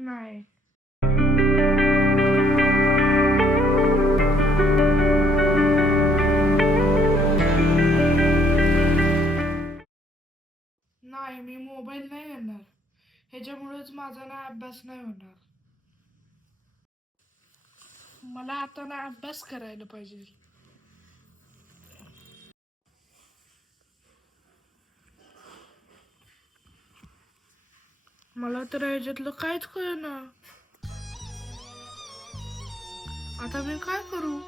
नाही. नाही मी मोबाईल नाही घेणार ह्याच्यामुळेच माझा ना अभ्यास नाही होणार. मला आता ना अभ्यास करायला पाहिजे. मला तर याच्यातलं काहीच कळेना. आता मी काय करू?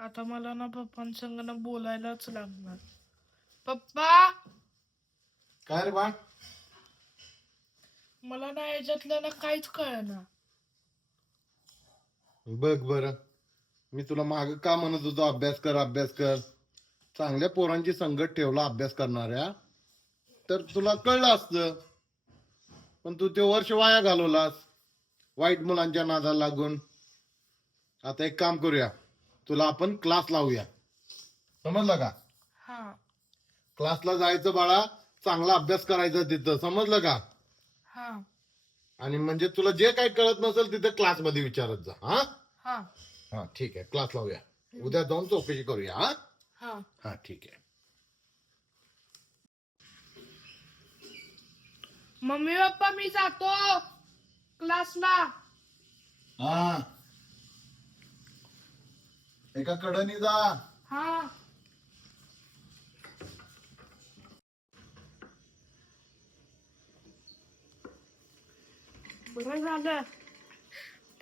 आता मला ना पप्पांसंग ना बोलायलाच लागणार. पप्पा! काय रे बा मला ना याच्यातलं ना काहीच कळना. बघ बर. मी तुला माग का म्हणत होतो अभ्यास कर अभ्यास कर. चांगल्या पोरांची संगत ठेवला अभ्यास करणाऱ्या. तर तुला कळलं असतं. पण तू ते वर्ष वाया घालवलास. वाईट मुलांच्या नादाला लागून. आता एक काम करूया. तुला आपण क्लास लावूया. समजलं का? हा. क्लासला जायचं बाळा. चांगला अभ्यास करायचा तिथं. समजलं का? आणि म्हणजे तुला जे काही कळत नसेल तिथं क्लासमध्ये विचारत जा हा? हा. हा ठीक आहे. क्लास लावूया उद्या जाऊन चौकशी करूया हा? हा. हा ठीक आहे. मम्मी पप्पा मी जातो. क्लासला हा. एका कडनी जा. हा. बरं झालं.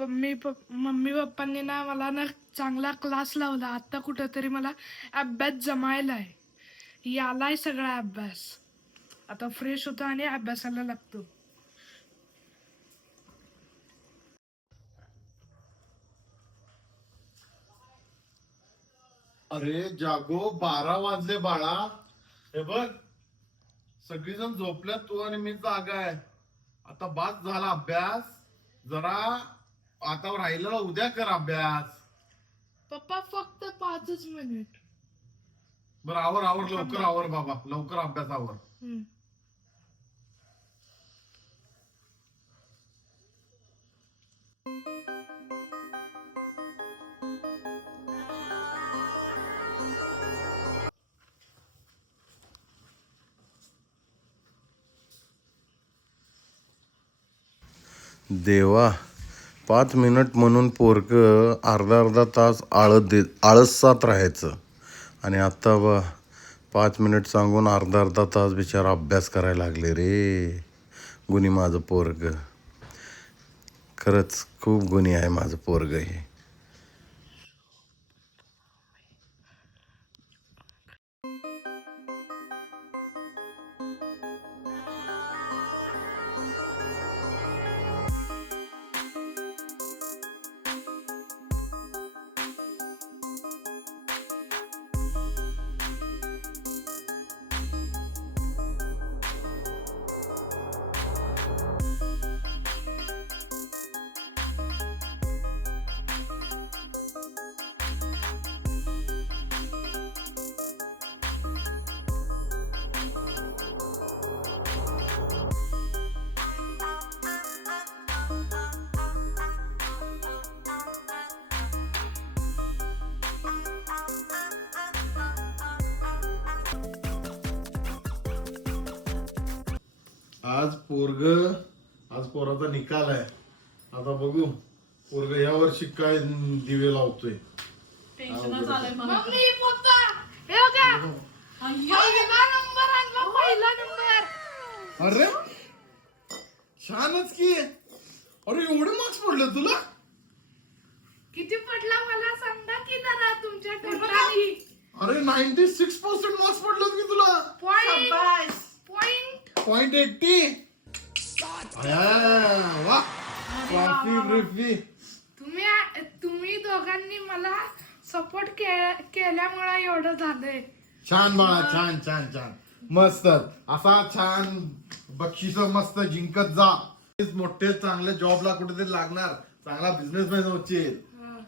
मम्मी मम्मी पप्पांनी ना मला ना चांगला क्लास लावला. आता कुठंतरी मला अभ्यास जमायला आहे यालाय सगळा अभ्यास. आता फ्रेश होतो आणि अभ्यासाला लागतो. अरे जागो बारा वाजले बाळा. हे बघ. सगळीजण झोपल्यात तू आणि मी जागा आहे आता बास झाला अभ्यास. जरा आता राहिलेला उद्या कर अभ्यास. पप्पा फक्त पाचच मिनिट बरं आवर आवर लवकर आवर बाबा. लवकर अभ्यास आवर. हम्म. देवा पाच मिनिट म्हणून पोरकं अर्धा अर्धा तास आळत दे आळसात राहायचं. आणि आत्ता बा पाच मिनिट सांगून अर्धा अर्धा तास बिचारा अभ्यास करायला लागले रे. गुणी माझं पोरग. खरंच खूप गुणी आहे माझं पोरग हे. आज पोरग आज पोराचा निकाल आहे. आता बघू पोरग या वर्षी काय दिवे लावतोय. मम्मी पप्पा हे बघा. पहिला नंबर आणला पहिला नंबर. अरे छानच की. अरे एवढे मार्क्स पडले तुला? किती पडला मला सांगा की जरा तुमच्या अरे नाईन्टी सिक्स पर्सेंट मार्क्स पडले की तुला? पॉइंट एट्टी वा. ट्रॉफी ब्रिफी तुम्ही तुम्ही दोघांनी मला सपोर्ट केल्यामुळे एवढं झालंय. छान बाळा छान छान छान. मस्त. असा छान बक्षीस मस्त जिंकत जा. मोठे चांगल्या जॉबला कुठेतरी लागणार. चांगला बिझनेसमॅन होशील. हा.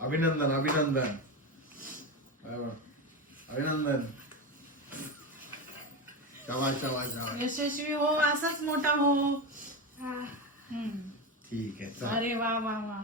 अभिनंदन अभिनंदन. अभिनंदन. शाबास शाबास शाबास यशस्वी हो असाच मोठा हो हा. हम्म. ठीक आहे चला. अरे वा वा वा